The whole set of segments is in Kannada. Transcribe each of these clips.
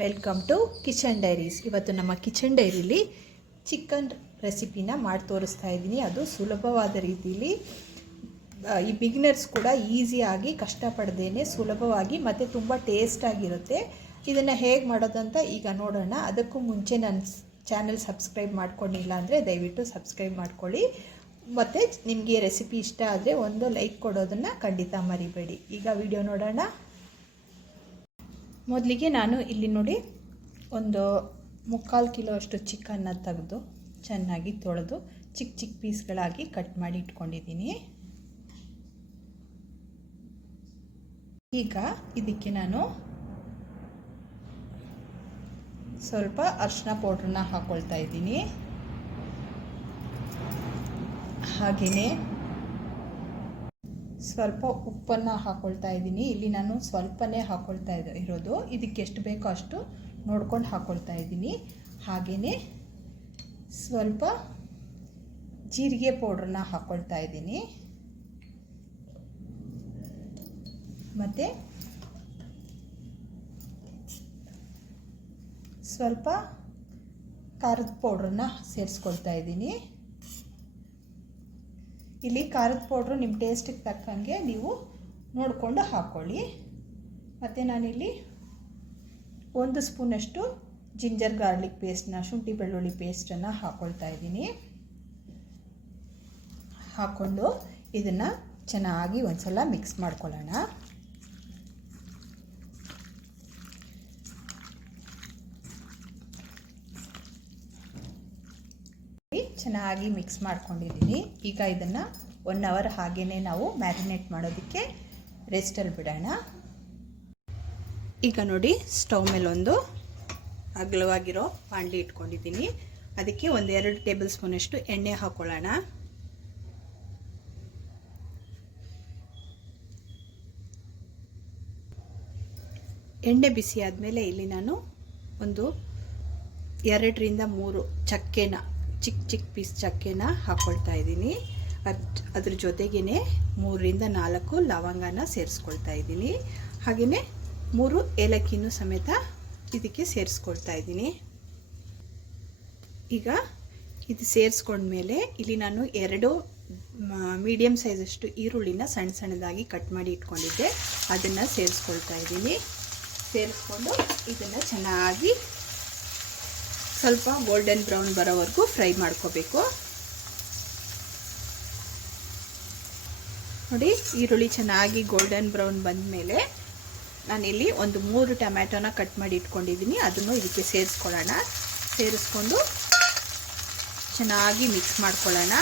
Welcome to kitchen diaries. ಇವತ್ತು ನಮ್ಮ ಕಿಚನ್ ಡೈರಿಲಿ ಚಿಕನ್ ರೆಸಿಪಿನ ಮಾಡಿ ತೋರಿಸ್ತಾ ಇದ್ದೀನಿ. ಅದು ಸುಲಭವಾದ ರೀತಿಯಲ್ಲಿ ಈ ಬಿಗಿನರ್ಸ್ ಕೂಡ ಈಸಿಯಾಗಿ ಕಷ್ಟಪಡದೇನೆ ಸುಲಭವಾಗಿ ಮತ್ತು ತುಂಬ ಟೇಸ್ಟಾಗಿರುತ್ತೆ. ಇದನ್ನು ಹೇಗೆ ಮಾಡೋದಂತ ಈಗ ನೋಡೋಣ. ಅದಕ್ಕೂ ಮುಂಚೆ ನನ್ನ ಚಾನಲ್ ಸಬ್ಸ್ಕ್ರೈಬ್ ಮಾಡ್ಕೊಂಡಿಲ್ಲ ಅಂದರೆ ದಯವಿಟ್ಟು ಸಬ್ಸ್ಕ್ರೈಬ್ ಮಾಡ್ಕೊಳ್ಳಿ. ಮತ್ತು ನಿಮಗೆ ರೆಸಿಪಿ ಇಷ್ಟ ಆದರೆ ಒಂದು ಲೈಕ್ ಕೊಡೋದನ್ನು ಖಂಡಿತ ಮರಿಬೇಡಿ. ಈಗ ವಿಡಿಯೋ ನೋಡೋಣ. ಮೊದಲಿಗೆ ನಾನು ಇಲ್ಲಿ ನೋಡಿ ಒಂದು 3/4 ಕಿಲೋ ಅಷ್ಟು ಚಿಕನ್ನ ತೆಗೆದು ಚೆನ್ನಾಗಿ ತೊಳೆದು ಚಿಕ್ಕ ಚಿಕ್ಕ ಪೀಸ್ಗಳಾಗಿ ಕಟ್ ಮಾಡಿ ಇಟ್ಕೊಂಡಿದ್ದೀನಿ. ಈಗ ಇದಕ್ಕೆ ನಾನು ಸ್ವಲ್ಪ ಅರಿಶಿನ ಪೌಡ್ರನ್ನ ಹಾಕ್ಕೊಳ್ತಾ ಇದ್ದೀನಿ. ಹಾಗೆಯೇ ಸ್ವಲ್ಪ ಉಪ್ಪನ್ನು ಹಾಕ್ಕೊಳ್ತಾ ಇದ್ದೀನಿ. ಇಲ್ಲಿ ನಾನು ಸ್ವಲ್ಪನೇ ಹಾಕ್ಕೊಳ್ತಾ ಇರೋದು. ಇದಕ್ಕೆ ಎಷ್ಟು ಬೇಕೋ ಅಷ್ಟು ನೋಡ್ಕೊಂಡು ಹಾಕ್ಕೊಳ್ತಾ ಇದ್ದೀನಿ. ಹಾಗೆಯೇ ಸ್ವಲ್ಪ ಜೀರಿಗೆ ಪೌಡ್ರನ್ನ ಹಾಕ್ಕೊಳ್ತಾ ಇದ್ದೀನಿ. ಮತ್ತು ಸ್ವಲ್ಪ ಖಾರದ ಪೌಡ್ರನ್ನ ಸೇರಿಸ್ಕೊಳ್ತಾ ಇದ್ದೀನಿ. ಇಲ್ಲಿ ಖಾರದ ಪೌಡ್ರು ನಿಮ್ಮ ಟೇಸ್ಟಿಗೆ ತಕ್ಕಂಗೆ ನೀವು ನೋಡಿಕೊಂಡು ಹಾಕ್ಕೊಳ್ಳಿ. ಮತ್ತು ನಾನಿಲ್ಲಿ 1 ಸ್ಪೂನಷ್ಟು ಜಿಂಜರ್ ಗಾರ್ಲಿಕ್ ಪೇಸ್ಟನ್ನ, ಶುಂಠಿ ಬೆಳ್ಳುಳ್ಳಿ ಪೇಸ್ಟನ್ನು ಹಾಕ್ಕೊಳ್ತಾ ಇದ್ದೀನಿ. ಹಾಕ್ಕೊಂಡು ಇದನ್ನು ಚೆನ್ನಾಗಿ ಒಂದು ಸಲ ಮಿಕ್ಸ್ ಮಾಡ್ಕೊಳ್ಳೋಣ. ಚೆನ್ನಾಗಿ ಮಿಕ್ಸ್ ಮಾಡ್ಕೊಂಡಿದ್ದೀನಿ. ಈಗ ಇದನ್ನು 1 ಅವರ್ ಹಾಗೇ ನಾವು ಮ್ಯಾರಿನೇಟ್ ಮಾಡೋದಕ್ಕೆ ರೆಸ್ಟಲ್ಲಿ ಬಿಡೋಣ. ಈಗ ನೋಡಿ, ಸ್ಟವ್ ಮೇಲೆ ಒಂದು ಅಗಲವಾಗಿರೋ ಬಾಣಲಿ ಇಟ್ಕೊಂಡಿದ್ದೀನಿ. ಅದಕ್ಕೆ 1-2 ಟೇಬಲ್ ಸ್ಪೂನಷ್ಟು ಎಣ್ಣೆ ಹಾಕ್ಕೊಳ್ಳೋಣ. ಎಣ್ಣೆ ಬಿಸಿ ಆದಮೇಲೆ ಇಲ್ಲಿ ನಾನು ಒಂದು 2ರಿಂದ 3 ಚಕ್ಕೆನ, ಚಿಕ್ಕ ಚಿಕ್ಕ ಪೀಸ್ ಚಕ್ಕೆನ ಹಾಕ್ಕೊಳ್ತಾ ಇದ್ದೀನಿ. ಅದ್ರ ಜೊತೆಗೇ 3ರಿಂದ 4 ಲವಂಗನ ಸೇರಿಸ್ಕೊಳ್ತಾ ಇದ್ದೀನಿ. ಹಾಗೆಯೇ 3 ಏಲಕ್ಕಿನೂ ಸಮೇತ ಇದಕ್ಕೆ ಸೇರಿಸ್ಕೊಳ್ತಾ ಇದ್ದೀನಿ. ಈಗ ಇದು ಸೇರಿಸ್ಕೊಂಡ್ಮೇಲೆ ಇಲ್ಲಿ ನಾನು 2 ಮೀಡಿಯಮ್ ಸೈಜಷ್ಟು ಈರುಳ್ಳಿನ ಸಣ್ಣ ಸಣ್ಣದಾಗಿ ಕಟ್ ಮಾಡಿ ಇಟ್ಕೊಂಡಿದ್ದೆ. ಅದನ್ನು ಸೇರಿಸ್ಕೊಳ್ತಾ ಇದ್ದೀನಿ. ಸೇರಿಸ್ಕೊಂಡು ಇದನ್ನು ಚೆನ್ನಾಗಿ ಸ್ವಲ್ಪ ಗೋಲ್ಡನ್ ಬ್ರೌನ್ ಬರೋವರೆಗೂ ಫ್ರೈ ಮಾಡ್ಕೋಬೇಕು. ನೋಡಿ, ಈರುಳ್ಳಿ ಚೆನ್ನಾಗಿ ಗೋಲ್ಡನ್ ಬ್ರೌನ್ ಬಂದ ಮೇಲೆ ನಾನಿಲ್ಲಿ ಒಂದು 3 ಟೊಮ್ಯಾಟೋನ ಕಟ್ ಮಾಡಿ ಇಟ್ಕೊಂಡಿದ್ದೀನಿ. ಅದನ್ನು ಇದಕ್ಕೆ ಸೇರಿಸ್ಕೊಳ್ಳೋಣ. ಸೇರಿಸ್ಕೊಂಡು ಚೆನ್ನಾಗಿ ಮಿಕ್ಸ್ ಮಾಡ್ಕೊಳ್ಳೋಣ.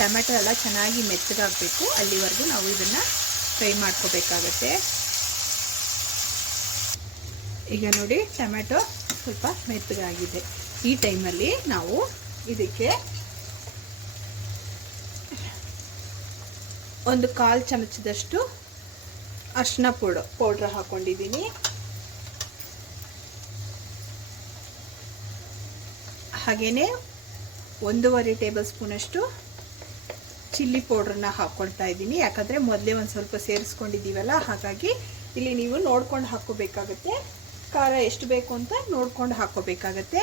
ಟೊಮ್ಯಾಟೊ ಎಲ್ಲ ಚೆನ್ನಾಗಿ ಮೆತ್ತಗಾಗಬೇಕು. ಅಲ್ಲಿವರೆಗೂ ನಾವು ಇದನ್ನು ಫ್ರೈ ಮಾಡ್ಕೋಬೇಕಾಗತ್ತೆ. ಈಗ ನೋಡಿ, ಟೊಮ್ಯಾಟೊ ಸ್ವಲ್ಪ ಮೆತ್ತಗಾಗಿದೆ. ಈ ಟೈಮಲ್ಲಿ ನಾವು ಇದಕ್ಕೆ ಒಂದು 1/4 ಚಮಚದಷ್ಟು ಅರಿಶಿನ ಪೌಡ್ರ್ ಹಾಕ್ಕೊಂಡಿದ್ದೀನಿ. ಹಾಗೆಯೇ 1.5 ಟೇಬಲ್ ಸ್ಪೂನಷ್ಟು ಚಿಲ್ಲಿ ಪೌಡ್ರನ್ನ ಹಾಕ್ಕೊಳ್ತಾ ಇದ್ದೀನಿ. ಯಾಕಂದರೆ ಮೊದಲೇ ಒಂದು ಸ್ವಲ್ಪ ಸೇರಿಸ್ಕೊಂಡಿದ್ದೀವಲ್ಲ, ಹಾಗಾಗಿ ಇಲ್ಲಿ ನೀವು ನೋಡ್ಕೊಂಡು ಹಾಕ್ಕೋಬೇಕಾಗತ್ತೆ. ಖಾರ ಎಷ್ಟು ಬೇಕು ಅಂತ ನೋಡ್ಕೊಂಡು ಹಾಕ್ಕೋಬೇಕಾಗತ್ತೆ.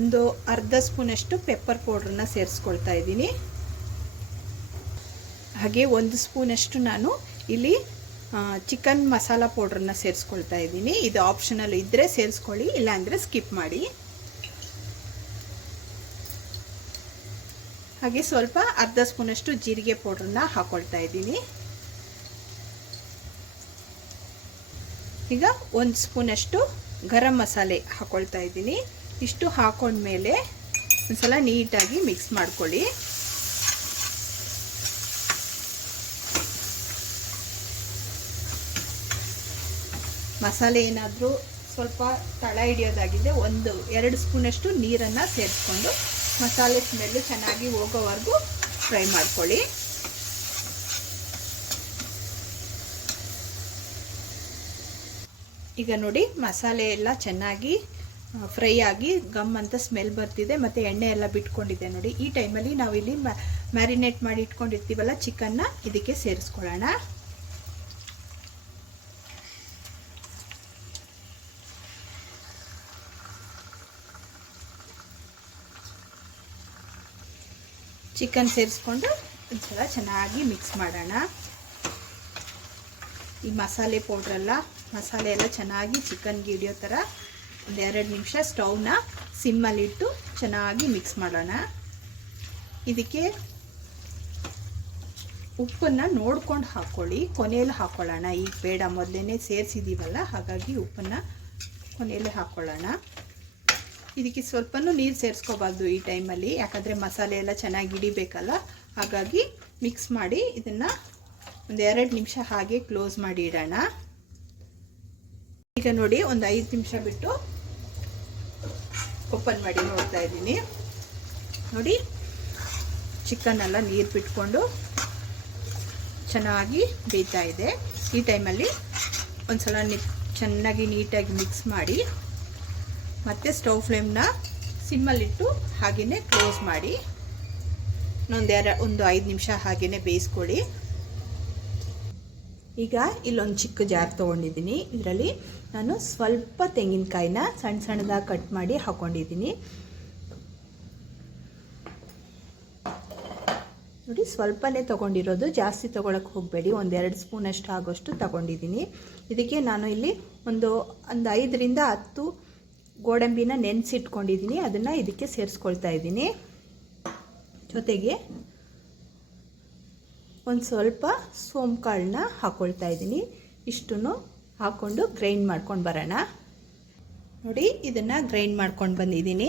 ಒಂದು ಅರ್ಧ ಸ್ಪೂನಷ್ಟು ಪೆಪ್ಪರ್ ಪೌಡ್ರನ್ನ ಸೇರಿಸ್ಕೊಳ್ತಾ ಇದ್ದೀನಿ. ಹಾಗೆ 1 ಸ್ಪೂನಷ್ಟು ನಾನು ಇಲ್ಲಿ ಚಿಕನ್ ಮಸಾಲ ಪೌಡ್ರನ್ನ ಸೇರಿಸ್ಕೊಳ್ತಾ ಇದ್ದೀನಿ. ಇದು ಆಪ್ಷನಲ್ ಇದ್ದರೆ ಸೇರಿಸ್ಕೊಳ್ಳಿ, ಇಲ್ಲಾಂದರೆ ಸ್ಕಿಪ್ ಮಾಡಿ. ಹಾಗೆ ಸ್ವಲ್ಪ ಅರ್ಧ ಸ್ಪೂನಷ್ಟು ಜೀರಿಗೆ ಪೌಡ್ರನ್ನ ಹಾಕ್ಕೊಳ್ತಾ ಇದ್ದೀನಿ. ಈಗ 1 ಸ್ಪೂನಷ್ಟು ಗರಂ ಮಸಾಲೆ ಹಾಕ್ಕೊಳ್ತಾ ಇದ್ದೀನಿ. ಇಷ್ಟು ಹಾಕೊಂಡ್ಮೇಲೆ ಒಂದ್ಸಲ ನೀಟಾಗಿ ಮಿಕ್ಸ್ ಮಾಡ್ಕೊಳ್ಳಿ. ಮಸಾಲೆ ಏನಾದರೂ ಸ್ವಲ್ಪ ತಳ ಹಿಡಿಯೋದಾಗಿದೆ 1-2 ಸ್ಪೂನಷ್ಟು ನೀರನ್ನು ಸೇರಿಸ್ಕೊಂಡು ಮಸಾಲೆ ಸ್ಮೆಲ್ಲು ಚೆನ್ನಾಗಿ ಹೋಗೋವರೆಗೂ ಫ್ರೈ ಮಾಡ್ಕೊಳ್ಳಿ. ಈಗ ನೋಡಿ, ಮಸಾಲೆ ಎಲ್ಲ ಚೆನ್ನಾಗಿ ಫ್ರೈ ಆಗಿ ಗಮ್ ಅಂತ ಸ್ಮೆಲ್ ಬರ್ತಿದೆ ಮತ್ತು ಎಣ್ಣೆ ಎಲ್ಲ ಬಿಟ್ಕೊಂಡಿದೆ ನೋಡಿ. ಈ ಟೈಮಲ್ಲಿ ನಾವಿಲ್ಲಿ ಮ್ಯಾರಿನೇಟ್ ಮಾಡಿ ಇಟ್ಕೊಂಡಿರ್ತೀವಲ್ಲ ಚಿಕನ್ನ, ಇದಕ್ಕೆ ಸೇರಿಸ್ಕೊಳ್ಳೋಣ. ಚಿಕನ್ ಸೇರಿಸ್ಕೊಂಡು ಒಂದ್ಸಲ ಚೆನ್ನಾಗಿ ಮಿಕ್ಸ್ ಮಾಡೋಣ. ಈ ಮಸಾಲೆ ಪೌಡ್ರೆಲ್ಲ ಮಸಾಲೆ ಎಲ್ಲ ಚೆನ್ನಾಗಿ ಚಿಕನ್ಗೆ ಹಿಡಿಯೋ ಥರ ಒಂದು 2 ನಿಮಿಷ ಸ್ಟವ್ನ ಸಿಮ್ಮಲ್ಲಿಟ್ಟು ಚೆನ್ನಾಗಿ ಮಿಕ್ಸ್ ಮಾಡೋಣ. ಇದಕ್ಕೆ ಉಪ್ಪನ್ನು ನೋಡ್ಕೊಂಡು ಹಾಕ್ಕೊಳ್ಳಿ, ಕೊನೆಯಲ್ಲಿ ಹಾಕ್ಕೊಳ್ಳೋಣ. ಈಗ ಬೇಡ, ಮೊದಲೇ ಸೇರಿಸಿದ್ದೀವಲ್ಲ, ಹಾಗಾಗಿ ಉಪ್ಪನ್ನು ಕೊನೆಯಲ್ಲಿ ಹಾಕ್ಕೊಳ್ಳೋಣ. ಇದಕ್ಕೆ ಸ್ವಲ್ಪನೂ ನೀರು ಸೇರಿಸ್ಕೋಬಾರ್ದು ಈ ಟೈಮಲ್ಲಿ, ಯಾಕಂದರೆ ಮಸಾಲೆ ಎಲ್ಲ ಚೆನ್ನಾಗಿ ಹಿಡಿಬೇಕಲ್ಲ. ಹಾಗಾಗಿ ಮಿಕ್ಸ್ ಮಾಡಿ ಇದನ್ನು ಒಂದು 2 ನಿಮಿಷ ಹಾಗೆ ಕ್ಲೋಸ್ ಮಾಡಿ ಇಡೋಣ. ಈಗ ನೋಡಿ, ಒಂದು 5 ನಿಮಿಷ ಬಿಟ್ಟು ಓಪನ್ ಮಾಡಿ ನೋಡ್ತಾ ಇದ್ದೀನಿ. ನೋಡಿ, ಚಿಕನ್ ಎಲ್ಲ ನೀರು ಬಿಟ್ಕೊಂಡು ಚೆನ್ನಾಗಿ ಬೇಯ್ತಾ ಇದೆ. ಈ ಟೈಮಲ್ಲಿ ಒಂದ್ಸಲ ಚೆನ್ನಾಗಿ ನೀಟಾಗಿ ಮಿಕ್ಸ್ ಮಾಡಿ ಮತ್ತೆ ಸ್ಟವ್ ಫ್ಲೇಮ್ನ ಸಿಮ್ಮಲ್ಲಿಟ್ಟು ಹಾಗೆಯೇ ಕ್ಲೋಸ್ ಮಾಡಿ ಒಂದು 5 ನಿಮಿಷ ಹಾಗೆಯೇ ಬೇಯಿಸ್ಕೊಳ್ಳಿ. ಈಗ ಇಲ್ಲೊಂದು ಚಿಕ್ಕ ಜಾರ್ ತೊಗೊಂಡಿದ್ದೀನಿ. ಇದರಲ್ಲಿ ನಾನು ಸ್ವಲ್ಪ ತೆಂಗಿನಕಾಯಿನ ಸಣ್ಣ ಸಣ್ಣದಾಗಿ ಕಟ್ ಮಾಡಿ ಹಾಕ್ಕೊಂಡಿದ್ದೀನಿ. ನೋಡಿ, ಸ್ವಲ್ಪನೇ ತೊಗೊಂಡಿರೋದು, ಜಾಸ್ತಿ ತೊಗೊಳಕ್ಕೆ ಹೋಗಬೇಡಿ. ಒಂದು 2 ಸ್ಪೂನಷ್ಟು ಆಗೋಷ್ಟು ತೊಗೊಂಡಿದ್ದೀನಿ. ಇದಕ್ಕೆ ನಾನು ಇಲ್ಲಿ ಒಂದು 5ರಿಂದ 10 ಗೋಡಂಬಿನ ನೆನೆಸಿಟ್ಕೊಂಡಿದ್ದೀನಿ. ಅದನ್ನು ಇದಕ್ಕೆ ಸೇರಿಸ್ಕೊಳ್ತಾ ಇದ್ದೀನಿ. ಜೊತೆಗೆ ಒಂದು ಸ್ವಲ್ಪ ಸೋಂಪು ಕಾಳನ್ನ ಹಾಕ್ಕೊಳ್ತಾ ಇದ್ದೀನಿ. ಇಷ್ಟನ್ನು ಹಾಕ್ಕೊಂಡು ಗ್ರೈಂಡ್ ಮಾಡ್ಕೊಂಡು ಬರೋಣ. ನೋಡಿ, ಇದನ್ನು ಗ್ರೈಂಡ್ ಮಾಡ್ಕೊಂಡು ಬಂದಿದ್ದೀನಿ.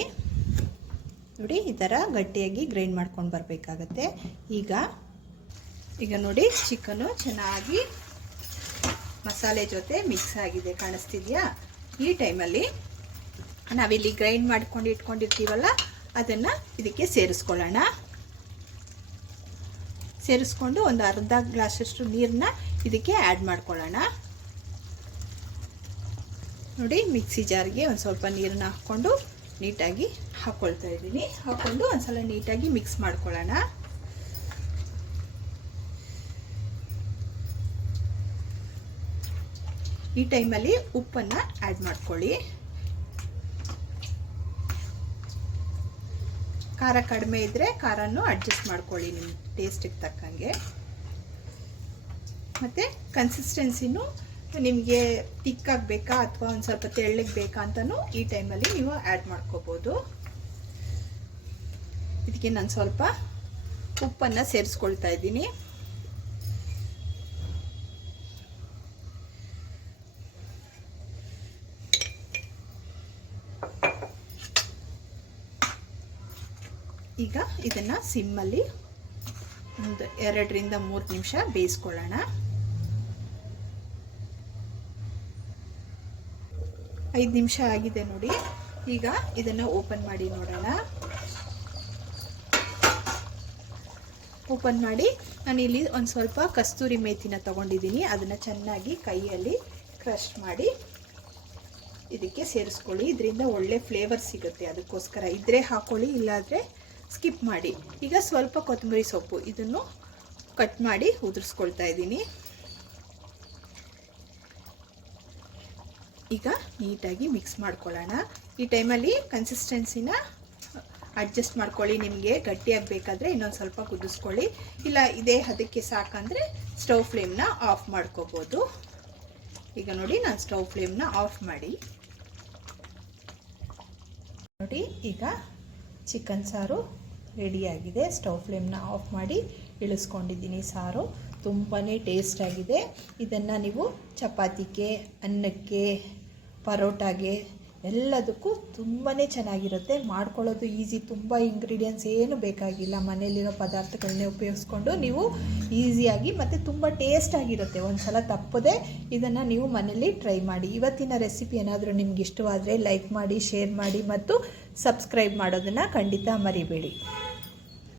ನೋಡಿ, ಈ ಥರ ಗಟ್ಟಿಯಾಗಿ ಗ್ರೈಂಡ್ ಮಾಡ್ಕೊಂಡು ಬರಬೇಕಾಗತ್ತೆ. ಈಗ ನೋಡಿ, ಚಿಕನ್ನು ಚೆನ್ನಾಗಿ ಮಸಾಲೆ ಜೊತೆ ಮಿಕ್ಸ್ ಆಗಿದೆ, ಕಾಣಿಸ್ತಿದೆಯಾ? ಈ ಟೈಮಲ್ಲಿ ನಾವಿಲ್ಲಿ ಗ್ರೈಂಡ್ ಮಾಡ್ಕೊಂಡು ಇಟ್ಕೊಂಡಿರ್ತೀವಲ್ಲ, ಅದನ್ನು ಇದಕ್ಕೆ ಸೇರಿಸ್ಕೊಳ್ಳೋಣ. ಸೇರಿಸ್ಕೊಂಡು ಒಂದು ಅರ್ಧ ಗ್ಲಾಸಷ್ಟು ನೀರನ್ನ ಇದಕ್ಕೆ ಆ್ಯಡ್ ಮಾಡ್ಕೊಳ್ಳೋಣ. ನೋಡಿ, ಮಿಕ್ಸಿ ಜಾರ್ಗೆ ಒಂದು ಸ್ವಲ್ಪ ನೀರನ್ನ ಹಾಕ್ಕೊಂಡು ನೀಟಾಗಿ ಹಾಕ್ಕೊಳ್ತಾ ಇದ್ದೀನಿ. ಹಾಕ್ಕೊಂಡು ಒಂದ್ಸಲ ನೀಟಾಗಿ ಮಿಕ್ಸ್ ಮಾಡ್ಕೊಳ್ಳೋಣ. ಈ ಟೈಮಲ್ಲಿ ಉಪ್ಪನ್ನು ಆ್ಯಡ್ ಮಾಡ್ಕೊಳ್ಳಿ. ಖಾರ ಕಡಿಮೆ ಇದ್ದರೆ ಖಾರನೂ ಅಡ್ಜಸ್ಟ್ ಮಾಡ್ಕೊಳ್ಳಿ ನಿಮ್ಮ ಟೇಸ್ಟಿಗೆ ತಕ್ಕಂಗೆ. ಮತ್ತು ಕನ್ಸಿಸ್ಟೆನ್ಸಿನೂ ನಿಮಗೆ ತಿಕ್ಕಾಗಬೇಕಾ ಅಥವಾ ಒಂದು ಸ್ವಲ್ಪ ತೆಳ್ಳಗೆ ಬೇಕಾ ಅಂತಲೂ ಈ ಟೈಮಲ್ಲಿ ನೀವು ಆ್ಯಡ್ ಮಾಡ್ಕೋಬೋದು. ಇದಕ್ಕೆ ನಾನು ಸ್ವಲ್ಪ ಉಪ್ಪನ್ನು ಸೇರಿಸ್ಕೊಳ್ತಾ ಇದ್ದೀನಿ. ಈಗ ಇದನ್ನು ಸಿಮ್ಮಲ್ಲಿ ಒಂದು 2ರಿಂದ 3 ನಿಮಿಷ ಬೇಯಿಸ್ಕೊಳ್ಳೋಣ. 5 ನಿಮಿಷ ಆಗಿದೆ ನೋಡಿ. ಈಗ ಇದನ್ನು ಓಪನ್ ಮಾಡಿ ನೋಡೋಣ. ಓಪನ್ ಮಾಡಿ ನಾನಿಲ್ಲಿ ಒಂದು ಸ್ವಲ್ಪ ಕಸ್ತೂರಿ ಮೇಥಿನ ತೊಗೊಂಡಿದ್ದೀನಿ. ಅದನ್ನು ಚೆನ್ನಾಗಿ ಕೈಯಲ್ಲಿ ಕ್ರಷ್ ಮಾಡಿ ಇದಕ್ಕೆ ಸೇರಿಸ್ಕೊಳ್ಳಿ. ಇದರಿಂದ ಒಳ್ಳೆ ಫ್ಲೇವರ್ ಸಿಗುತ್ತೆ, ಅದಕ್ಕೋಸ್ಕರ ಇದ್ದರೆ ಹಾಕ್ಕೊಳ್ಳಿ, ಇಲ್ಲಾದರೆ ಸ್ಕಿಪ್ ಮಾಡಿ. ಈಗ ಸ್ವಲ್ಪ ಕೊತ್ತಂಬರಿ ಸೊಪ್ಪು ಇದನ್ನು ಕಟ್ ಮಾಡಿ ಉದುರಿಸ್ಕೊಳ್ತಾ ಇದ್ದೀನಿ. ಈಗ ನೀಟಾಗಿ ಮಿಕ್ಸ್ ಮಾಡ್ಕೊಳ್ಳೋಣ. ಈ ಟೈಮಲ್ಲಿ ಕನ್ಸಿಸ್ಟೆನ್ಸಿನ ಅಡ್ಜಸ್ಟ್ ಮಾಡ್ಕೊಳ್ಳಿ. ನಿಮಗೆ ಗಟ್ಟಿಯಾಗಬೇಕಾದ್ರೆ ಇನ್ನೊಂದು ಸ್ವಲ್ಪ ಕುದಿಸ್ಕೊಳ್ಳಿ, ಇಲ್ಲ ಇದೇ ಅದಕ್ಕೆ ಸಾಕಂದರೆ ಸ್ಟವ್ ಫ್ಲೇಮ್ನ ಆಫ್ ಮಾಡ್ಕೋಬೋದು. ಈಗ ನೋಡಿ, ನಾನು ಸ್ಟವ್ ಫ್ಲೇಮ್ನ ಆಫ್ ಮಾಡಿ ನೋಡಿ. ಈಗ ಚಿಕನ್ ಸಾರು ರೆಡಿಯಾಗಿದೆ. ಸ್ಟವ್ ಫ್ಲೇಮ್ನ ಆಫ್ ಮಾಡಿ ಇಳಿಸ್ಕೊಂಡಿದ್ದೀನಿ. ಸಾರು ತುಂಬಾ ಟೇಸ್ಟಾಗಿದೆ. ಇದನ್ನು ನೀವು ಚಪಾತಿಗೆ, ಅನ್ನಕ್ಕೆ, ಪರೋಟಾಗೆ ಎಲ್ಲದಕ್ಕೂ ತುಂಬಾ ಚೆನ್ನಾಗಿರುತ್ತೆ. ಮಾಡ್ಕೊಳ್ಳೋದು ಈಸಿ, ತುಂಬ ಇಂಗ್ರೀಡಿಯೆಂಟ್ಸ್ ಏನು ಬೇಕಾಗಿಲ್ಲ. ಮನೆಯಲ್ಲಿರೋ ಪದಾರ್ಥಗಳನ್ನೇ ಉಪಯೋಗಿಸ್ಕೊಂಡು ನೀವು ಈಸಿಯಾಗಿ ಮತ್ತು ತುಂಬ ಟೇಸ್ಟಾಗಿರುತ್ತೆ. ಒಂದು ಸಲ ತಪ್ಪದೆ ಇದನ್ನು ನೀವು ಮನೇಲಿ ಟ್ರೈ ಮಾಡಿ. ಇವತ್ತಿನ ರೆಸಿಪಿ ಏನಾದರೂ ನಿಮ್ಗೆ ಇಷ್ಟವಾದರೆ ಲೈಕ್ ಮಾಡಿ, ಶೇರ್ ಮಾಡಿ ಮತ್ತು ಸಬ್ಸ್ಕ್ರೈಬ್ ಮಾಡೋದನ್ನು ಖಂಡಿತ ಮರಿಬೇಡಿ.